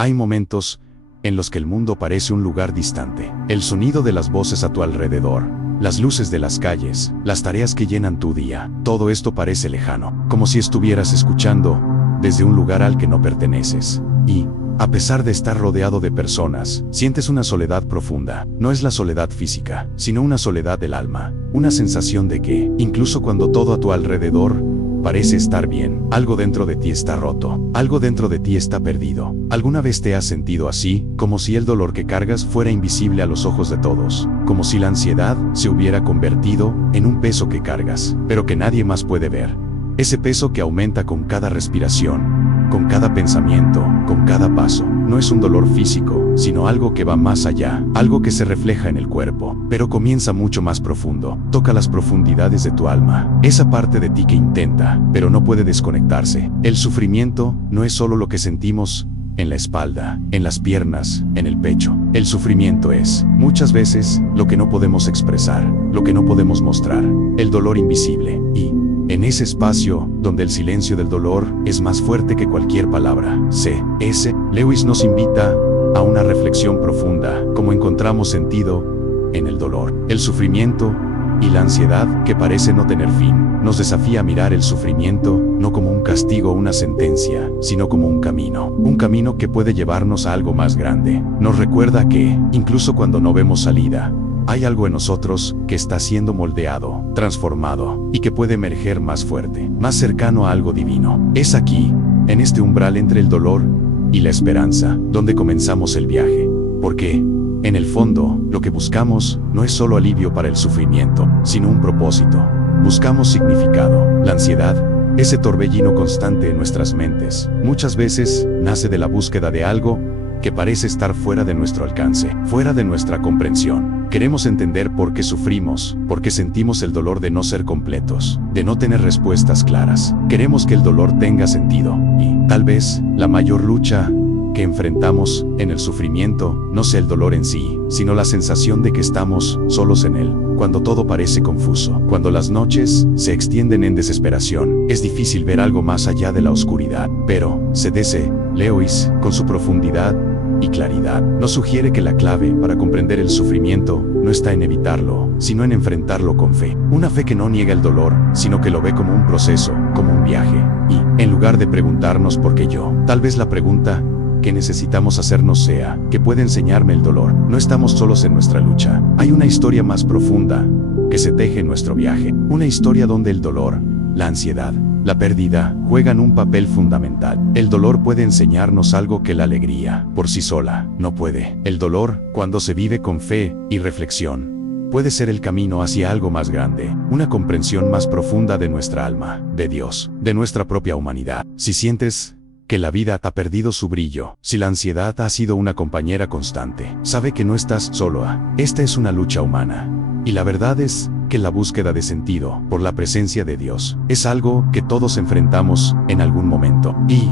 Hay momentos en los que el mundo parece un lugar distante. El sonido de las voces a tu alrededor, las luces de las calles, las tareas que llenan tu día, todo esto parece lejano, como si estuvieras escuchando desde un lugar al que no perteneces. Y, a pesar de estar rodeado de personas, sientes una soledad profunda. No es la soledad física, sino una soledad del alma. Una sensación de que, incluso cuando todo a tu alrededor parece estar bien, algo dentro de ti está roto, algo dentro de ti está perdido. ¿Alguna vez te has sentido así, como si el dolor que cargas fuera invisible a los ojos de todos? Como si la ansiedad se hubiera convertido en un peso que cargas, pero que nadie más puede ver. Ese peso que aumenta con cada respiración, con cada pensamiento, con cada paso. No es un dolor físico, sino algo que va más allá, algo que se refleja en el cuerpo, pero comienza mucho más profundo. Toca las profundidades de tu alma, esa parte de ti que intenta, pero no puede desconectarse. El sufrimiento no es solo lo que sentimos en la espalda, en las piernas, en el pecho. El sufrimiento es, muchas veces, lo que no podemos expresar, lo que no podemos mostrar, el dolor invisible. Y en ese espacio, donde el silencio del dolor es más fuerte que cualquier palabra, C.S. Lewis nos invita a una reflexión profunda, cómo encontramos sentido en el dolor. El sufrimiento y la ansiedad, que parece no tener fin, nos desafía a mirar el sufrimiento no como un castigo o una sentencia, sino como un camino que puede llevarnos a algo más grande. Nos recuerda que, incluso cuando no vemos salida, hay algo en nosotros que está siendo moldeado, transformado, y que puede emerger más fuerte, más cercano a algo divino. Es aquí, en este umbral entre el dolor y la esperanza, donde comenzamos el viaje. Porque, en el fondo, lo que buscamos no es solo alivio para el sufrimiento, sino un propósito. Buscamos significado. La ansiedad, ese torbellino constante en nuestras mentes, muchas veces nace de la búsqueda de algo que parece estar fuera de nuestro alcance, fuera de nuestra comprensión. Queremos entender por qué sufrimos, por qué sentimos el dolor de no ser completos, de no tener respuestas claras. Queremos que el dolor tenga sentido, y, tal vez, la mayor lucha que enfrentamos en el sufrimiento no sea el dolor en sí, sino la sensación de que estamos solos en él. Cuando todo parece confuso, cuando las noches se extienden en desesperación, es difícil ver algo más allá de la oscuridad. Pero, C.S. Lewis, con su profundidad y claridad, nos sugiere que la clave para comprender el sufrimiento no está en evitarlo, sino en enfrentarlo con fe. Una fe que no niega el dolor, sino que lo ve como un proceso, como un viaje. Y, en lugar de preguntarnos por qué yo, tal vez la pregunta que necesitamos hacernos sea, ¿qué puede enseñarme el dolor? No estamos solos en nuestra lucha. Hay una historia más profunda que se teje en nuestro viaje. Una historia donde el dolor, la ansiedad, la pérdida, juegan un papel fundamental. El dolor puede enseñarnos algo que la alegría, por sí sola, no puede. El dolor, cuando se vive con fe y reflexión, puede ser el camino hacia algo más grande, una comprensión más profunda de nuestra alma, de Dios, de nuestra propia humanidad. Si sientes que la vida ha perdido su brillo, si la ansiedad ha sido una compañera constante, sabe que no estás solo. Esta es una lucha humana. Y la verdad es que la búsqueda de sentido, por la presencia de Dios, es algo que todos enfrentamos en algún momento. Y,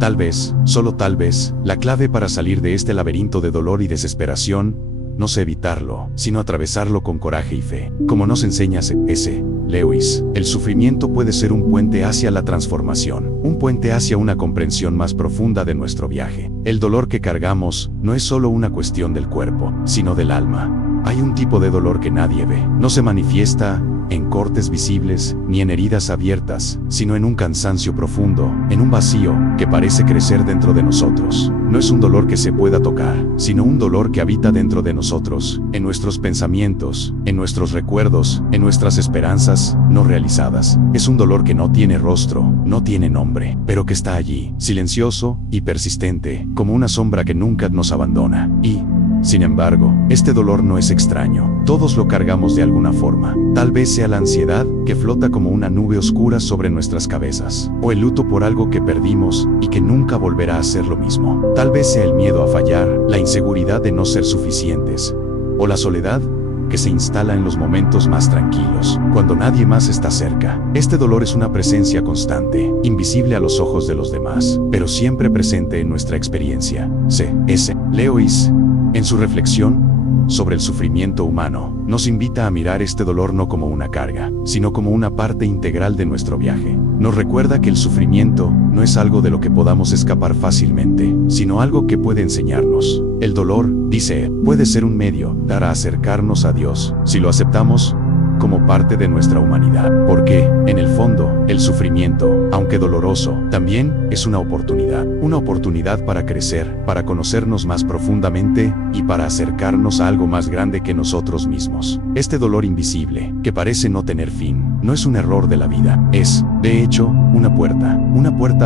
tal vez, solo tal vez, la clave para salir de este laberinto de dolor y desesperación, no es evitarlo, sino atravesarlo con coraje y fe. Como nos enseña C.S. Lewis, el sufrimiento puede ser un puente hacia la transformación, un puente hacia una comprensión más profunda de nuestro viaje. El dolor que cargamos no es solo una cuestión del cuerpo, sino del alma. Hay un tipo de dolor que nadie ve. No se manifiesta en cortes visibles, ni en heridas abiertas, sino en un cansancio profundo, en un vacío que parece crecer dentro de nosotros. No es un dolor que se pueda tocar, sino un dolor que habita dentro de nosotros, en nuestros pensamientos, en nuestros recuerdos, en nuestras esperanzas no realizadas. Es un dolor que no tiene rostro, no tiene nombre, pero que está allí, silencioso y persistente, como una sombra que nunca nos abandona. Y, sin embargo, este dolor no es extraño. Todos lo cargamos de alguna forma. Tal vez sea la ansiedad, que flota como una nube oscura sobre nuestras cabezas, o el luto por algo que perdimos y que nunca volverá a ser lo mismo. Tal vez sea el miedo a fallar, la inseguridad de no ser suficientes, o la soledad que se instala en los momentos más tranquilos, cuando nadie más está cerca. Este dolor es una presencia constante, invisible a los ojos de los demás, pero siempre presente en nuestra experiencia. C.S. Lewis, en su reflexión sobre el sufrimiento humano, nos invita a mirar este dolor no como una carga, sino como una parte integral de nuestro viaje. nos recuerda que el sufrimiento no es algo de lo que podamos escapar fácilmente, sino algo que puede enseñarnos. El dolor, dice, puede ser un medio para acercarnos a Dios, si lo aceptamos como parte de nuestra humanidad. Porque, en el fondo, el sufrimiento, aunque doloroso, también es una oportunidad para crecer, para conocernos más profundamente y para acercarnos a algo más grande que nosotros mismos. Este dolor invisible, que parece no tener fin, no es un error de la vida, es, de hecho, una puerta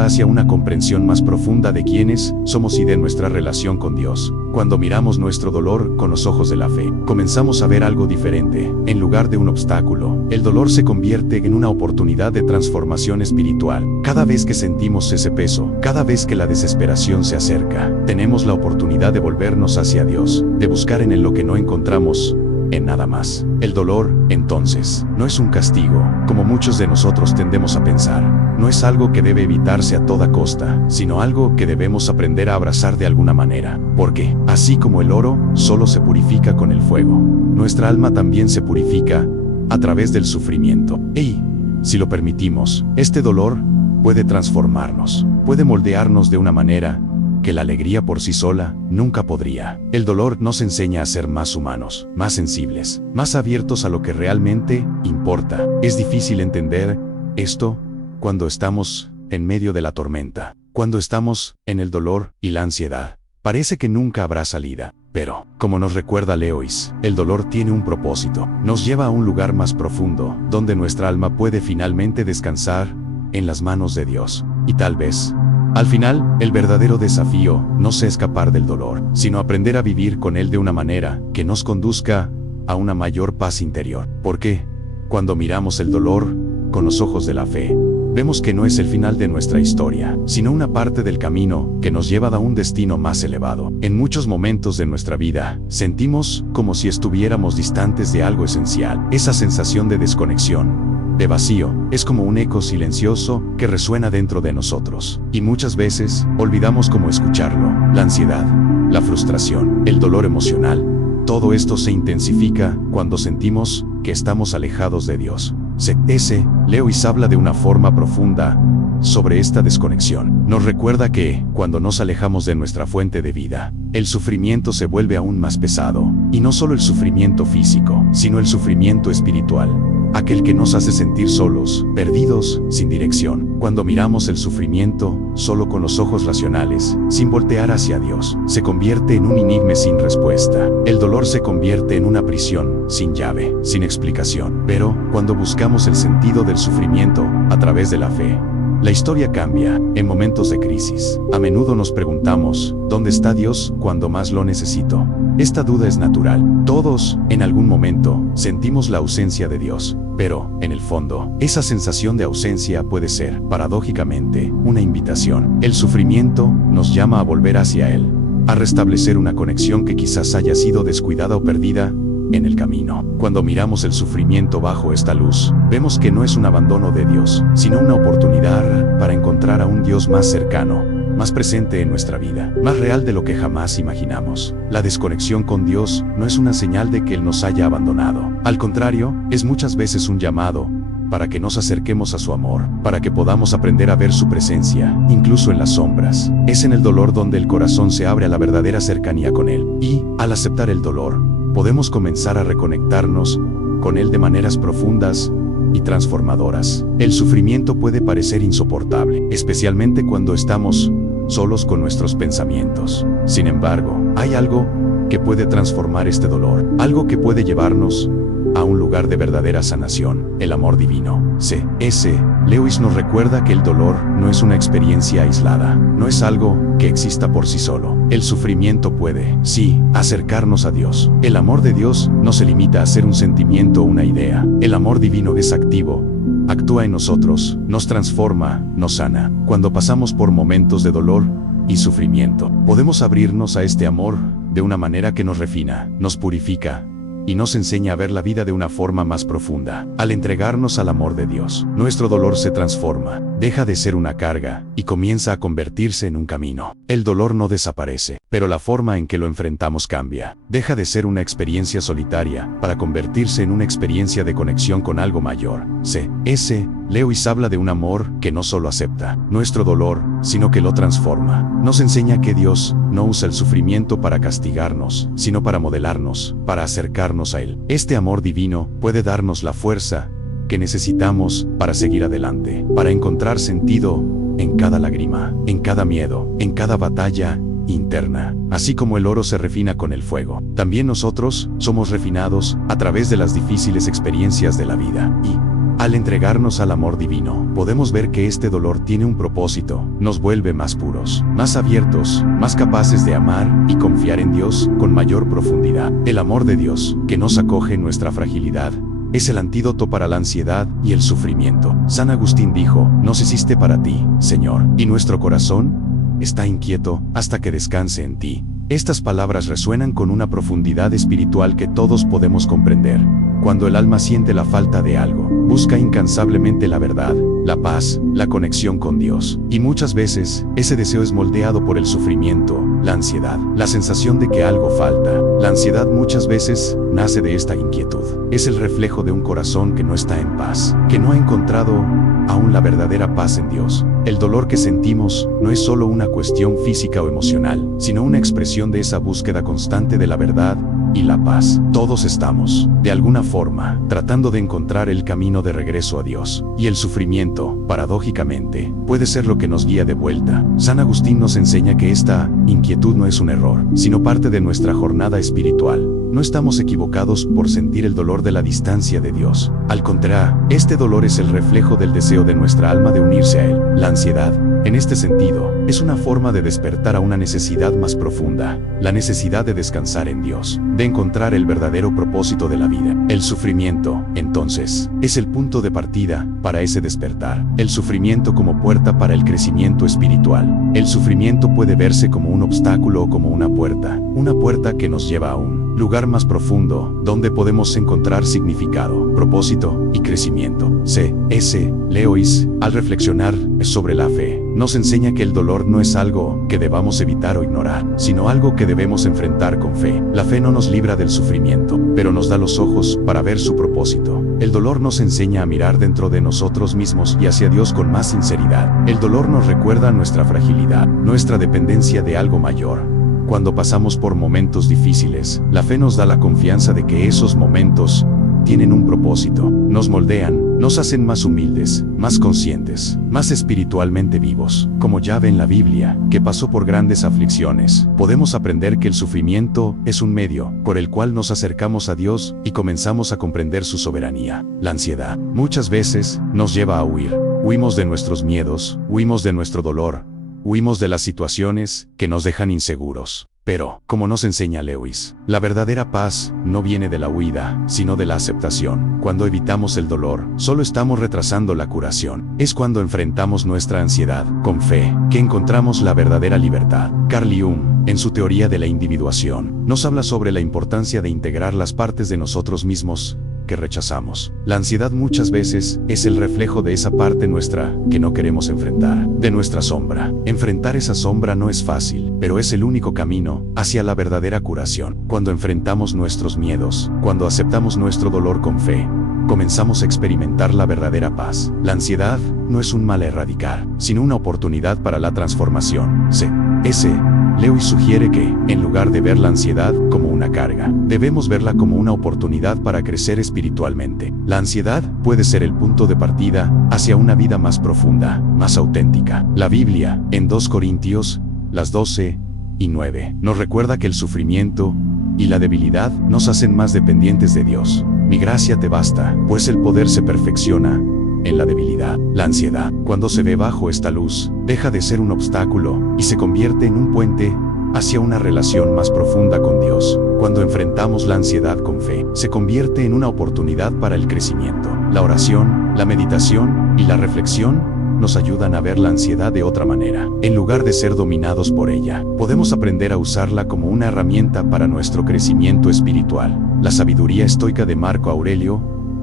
hacia una comprensión más profunda de quiénes somos y de nuestra relación con Dios. Cuando miramos nuestro dolor con los ojos de la fe, comenzamos a ver algo diferente. En lugar de un obstáculo, el dolor se convierte en una oportunidad de transformación espiritual. Cada vez que sentimos ese peso, cada vez que la desesperación se acerca, tenemos la oportunidad de volvernos hacia Dios, de buscar en Él lo que no encontramos en nada más. El dolor, entonces, no es un castigo, como muchos de nosotros tendemos a pensar. No es algo que debe evitarse a toda costa, sino algo que debemos aprender a abrazar de alguna manera. Porque, así como el oro solo se purifica con el fuego, nuestra alma también se purifica a través del sufrimiento. Y, si lo permitimos, este dolor puede transformarnos, puede moldearnos de una manera que la alegría por sí sola nunca podría. El dolor nos enseña a ser más humanos, más sensibles, más abiertos a lo que realmente importa. Es difícil entender esto cuando estamos en medio de la tormenta, cuando estamos en el dolor y la ansiedad. Parece que nunca habrá salida. Pero, como nos recuerda Lewis, el dolor tiene un propósito. Nos lleva a un lugar más profundo, donde nuestra alma puede finalmente descansar en las manos de Dios. Y tal vez, al final, el verdadero desafío no es escapar del dolor, sino aprender a vivir con él de una manera que nos conduzca a una mayor paz interior. Porque, cuando miramos el dolor con los ojos de la fe, vemos que no es el final de nuestra historia, sino una parte del camino que nos lleva a un destino más elevado. En muchos momentos de nuestra vida, sentimos como si estuviéramos distantes de algo esencial. Esa sensación de desconexión, de vacío, es como un eco silencioso que resuena dentro de nosotros. Y muchas veces, olvidamos cómo escucharlo. La ansiedad, la frustración, el dolor emocional, todo esto se intensifica cuando sentimos que estamos alejados de Dios. C.S. Lewis habla de una forma profunda sobre esta desconexión. Nos recuerda que, cuando nos alejamos de nuestra fuente de vida, el sufrimiento se vuelve aún más pesado. Y no solo el sufrimiento físico, sino el sufrimiento espiritual. Aquel que nos hace sentir solos, perdidos, sin dirección. Cuando miramos el sufrimiento solo con los ojos racionales, sin voltear hacia Dios, se convierte en un enigma sin respuesta. El dolor se convierte en una prisión, sin llave, sin explicación. Pero, cuando buscamos el sentido del sufrimiento a través de la fe, la historia cambia. En momentos de crisis, a menudo nos preguntamos, ¿dónde está Dios cuando más lo necesito? Esta duda es natural. Todos, en algún momento, sentimos la ausencia de Dios. Pero, en el fondo, esa sensación de ausencia puede ser, paradójicamente, una invitación. El sufrimiento nos llama a volver hacia Él, a restablecer una conexión que quizás haya sido descuidada o perdida en el camino. Cuando miramos el sufrimiento bajo esta luz, vemos que no es un abandono de Dios, sino una oportunidad para encontrar a un Dios más cercano, más presente en nuestra vida, más real de lo que jamás imaginamos. La desconexión con Dios no es una señal de que Él nos haya abandonado. Al contrario, es muchas veces un llamado para que nos acerquemos a su amor, para que podamos aprender a ver su presencia, incluso en las sombras. Es en el dolor donde el corazón se abre a la verdadera cercanía con Él. Y, al aceptar el dolor, podemos comenzar a reconectarnos con Él de maneras profundas y transformadoras. El sufrimiento puede parecer insoportable, especialmente cuando estamos solos con nuestros pensamientos. Sin embargo, hay algo que puede transformar este dolor, algo que puede llevarnos a un lugar de verdadera sanación, el amor divino. C.S. Lewis nos recuerda que el dolor no es una experiencia aislada, no es algo que exista por sí solo. El sufrimiento puede, sí, acercarnos a Dios. El amor de Dios no se limita a ser un sentimiento o una idea. El amor divino es activo, actúa en nosotros, nos transforma, nos sana. Cuando pasamos por momentos de dolor y sufrimiento, podemos abrirnos a este amor de una manera que nos refina, nos purifica y nos enseña a ver la vida de una forma más profunda. Al entregarnos al amor de Dios, nuestro dolor se transforma, deja de ser una carga y comienza a convertirse en un camino. El dolor no desaparece, pero la forma en que lo enfrentamos cambia. Deja de ser una experiencia solitaria para convertirse en una experiencia de conexión con algo mayor. C.S. Lewis habla de un amor que no solo acepta nuestro dolor, sino que lo transforma. Nos enseña que Dios no usa el sufrimiento para castigarnos, sino para modelarnos, para acercarnos a Él. Este amor divino puede darnos la fuerza que necesitamos para seguir adelante, para encontrar sentido en cada lágrima, en cada miedo, en cada batalla interna. Así como el oro se refina con el fuego, también nosotros somos refinados a través de las difíciles experiencias de la vida. Y al entregarnos al amor divino, podemos ver que este dolor tiene un propósito, nos vuelve más puros, más abiertos, más capaces de amar y confiar en Dios con mayor profundidad. El amor de Dios, que nos acoge en nuestra fragilidad, es el antídoto para la ansiedad y el sufrimiento. San Agustín dijo: «Nos hiciste para ti, Señor, y nuestro corazón está inquieto hasta que descanse en ti». Estas palabras resuenan con una profundidad espiritual que todos podemos comprender. Cuando el alma siente la falta de algo, busca incansablemente la verdad, la paz, la conexión con Dios. Y muchas veces, ese deseo es moldeado por el sufrimiento, la ansiedad, la sensación de que algo falta. La ansiedad muchas veces nace de esta inquietud. Es el reflejo de un corazón que no está en paz, que no ha encontrado aún la verdadera paz en Dios. El dolor que sentimos no es solo una cuestión física o emocional, sino una expresión de esa búsqueda constante de la verdad y la paz. Todos estamos, de alguna forma, tratando de encontrar el camino de regreso a Dios. Y el sufrimiento, paradójicamente, puede ser lo que nos guía de vuelta. San Agustín nos enseña que esta inquietud no es un error, sino parte de nuestra jornada espiritual. No estamos equivocados por sentir el dolor de la distancia de Dios. Al contrario, este dolor es el reflejo del deseo de nuestra alma de unirse a Él. La ansiedad, en este sentido, es una forma de despertar a una necesidad más profunda, la necesidad de descansar en Dios, de encontrar el verdadero propósito de la vida. El sufrimiento, entonces, es el punto de partida para ese despertar. El sufrimiento como puerta para el crecimiento espiritual. El sufrimiento puede verse como un obstáculo o como una puerta que nos lleva a un lugar más profundo, donde podemos encontrar significado, propósito y crecimiento. C.S. Lewis, al reflexionar sobre la fe, nos enseña que el dolor no es algo que debamos evitar o ignorar, sino algo que debemos enfrentar con fe. La fe no nos libra del sufrimiento, pero nos da los ojos para ver su propósito. El dolor nos enseña a mirar dentro de nosotros mismos y hacia Dios con más sinceridad. El dolor nos recuerda nuestra fragilidad, nuestra dependencia de algo mayor. Cuando pasamos por momentos difíciles, la fe nos da la confianza de que esos momentos tienen un propósito, nos moldean, nos hacen más humildes, más conscientes, más espiritualmente vivos. Como ya ve en la Biblia, que pasó por grandes aflicciones, podemos aprender que el sufrimiento es un medio por el cual nos acercamos a Dios y comenzamos a comprender su soberanía. La ansiedad muchas veces nos lleva a huir. Huimos de nuestros miedos, huimos de nuestro dolor, huimos de las situaciones que nos dejan inseguros. Pero, como nos enseña Lewis, la verdadera paz no viene de la huida, sino de la aceptación. Cuando evitamos el dolor, solo estamos retrasando la curación. Es cuando enfrentamos nuestra ansiedad con fe que encontramos la verdadera libertad. Carl Jung, en su teoría de la individuación, nos habla sobre la importancia de integrar las partes de nosotros mismos que rechazamos. La ansiedad muchas veces es el reflejo de esa parte nuestra que no queremos enfrentar, de nuestra sombra. Enfrentar esa sombra no es fácil, pero es el único camino hacia la verdadera curación. Cuando enfrentamos nuestros miedos, cuando aceptamos nuestro dolor con fe, comenzamos a experimentar la verdadera paz. La ansiedad no es un mal a erradicar, sino una oportunidad para la transformación. C.S. Lewis sugiere que, en lugar de ver la ansiedad como una carga, debemos verla como una oportunidad para crecer espiritualmente. La ansiedad puede ser el punto de partida hacia una vida más profunda, más auténtica. La Biblia, en 2 Corintios, las 12 y 9, nos recuerda que el sufrimiento y la debilidad nos hacen más dependientes de Dios. Mi gracia te basta, pues el poder se perfecciona en la debilidad. La ansiedad, cuando se ve bajo esta luz, deja de ser un obstáculo y se convierte en un puente hacia una relación más profunda con Dios. Cuando enfrentamos la ansiedad con fe, se convierte en una oportunidad para el crecimiento. La oración, la meditación y la reflexión nos ayudan a ver la ansiedad de otra manera. En lugar de ser dominados por ella, podemos aprender a usarla como una herramienta para nuestro crecimiento espiritual. La sabiduría estoica de Marco Aurelio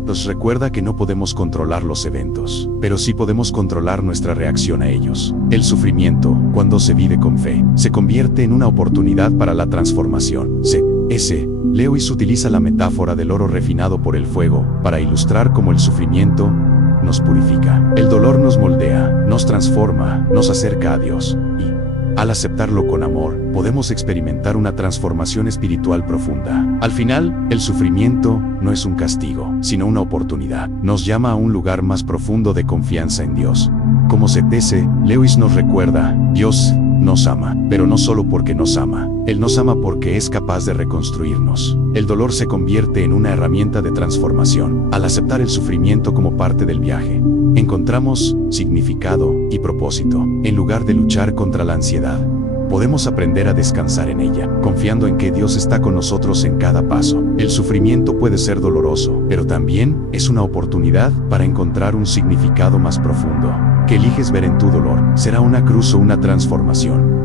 nos recuerda que no podemos controlar los eventos, pero sí podemos controlar nuestra reacción a ellos. El sufrimiento, cuando se vive con fe, se convierte en una oportunidad para la transformación. Lewis utiliza la metáfora del oro refinado por el fuego para ilustrar cómo el sufrimiento nos purifica. El dolor nos moldea, nos transforma, nos acerca a Dios y, al aceptarlo con amor, podemos experimentar una transformación espiritual profunda. Al final, el sufrimiento no es un castigo, sino una oportunidad. Nos llama a un lugar más profundo de confianza en Dios. Como C.S. Lewis nos recuerda, Dios nos ama, pero no solo porque nos ama. Él nos ama porque es capaz de reconstruirnos. El dolor se convierte en una herramienta de transformación. Al aceptar el sufrimiento como parte del viaje, encontramos significado y propósito. En lugar de luchar contra la ansiedad, podemos aprender a descansar en ella, confiando en que Dios está con nosotros en cada paso. El sufrimiento puede ser doloroso, pero también es una oportunidad para encontrar un significado más profundo. ¿Qué eliges ver en tu dolor? ¿Será una cruz o una transformación?